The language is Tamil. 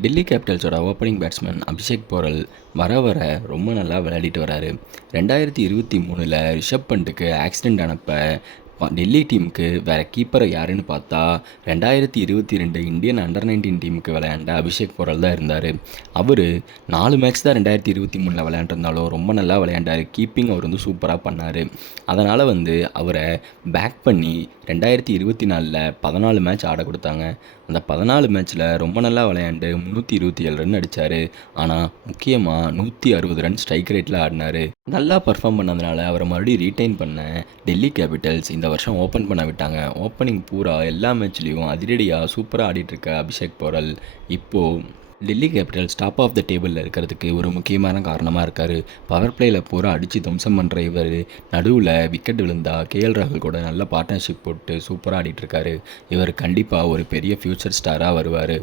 டெல்லி கேபிட்டல்ஸோட ஓப்பனிங் பேட்ஸ்மேன் அபிஷேக் போரல் வர வர ரொம்ப நல்லா விளையாடிட்டு வராரு. ரெண்டாயிரத்தி இருபத்தி மூணில் ரிஷப் பண்ட்டுக்கு ஆக்சிடெண்ட் ஆனப்போ டெல்லி டீமுக்கு வேறு கீப்பரை யாருன்னு பார்த்தா ரெண்டாயிரத்தி இருபத்தி ரெண்டு இந்தியன் அண்டர் நைன்டீன் டீமுக்கு விளையாண்ட அபிஷேக் போரல் தான் இருந்தார். அவர் நாலு மேட்ச் தான் ரெண்டாயிரத்தி இருபத்தி மூணில் விளையாண்டுருந்தாலும் ரொம்ப நல்லா விளையாண்டார். கீப்பிங் அவர் வந்து சூப்பராக பண்ணார். அதனால் வந்து அவரை பேக் பண்ணி ரெண்டாயிரத்தி இருபத்தி நாலில் பதினாலு மேட்ச் ஆட கொடுத்தாங்க. அந்த பதினாலு மேட்ச்சில் ரொம்ப நல்லா விளையாண்டு முந்நூற்றி இருபத்தி ஏழு ரன் அடித்தார் ஆனால் முக்கியமாக நூற்றி அறுபது ரன் ஸ்ட்ரைக் ரேட்டில் ஆடினார். நல்லா பர்ஃபார்ம் பண்ணதுனால அவரை மறுபடியும் ரீட்டைன் பண்ண டெல்லி கேபிட்டல்ஸ் இந்த வருஷம் ஓப்பன் பண்ண விட்டாங்க. ஓப்பனிங் பூரா எல்லா மேட்ச்லேயும் அதிரடியாக சூப்பராக ஆடிட்டுருக்க அபிஷேக் போரல். இப்போது Delhi capitals top of the டேபிளில் இருக்கிறதுக்கு ஒரு முக்கியமான காரணமாக இருக்கார். பவர் பிளேயில் பூரா அடித்து துவம்சம் பண்ணுற இவர். நடுவில் விக்கெட் விழுந்தா கேஎல் ராகுல் கூட நல்ல பார்ட்னர்ஷிப் போட்டு சூப்பராக ஆடிட்டுருக்காரு. இவர் கண்டிப்பாக ஒரு பெரிய ஃப்யூச்சர் ஸ்டாராக வருவார்.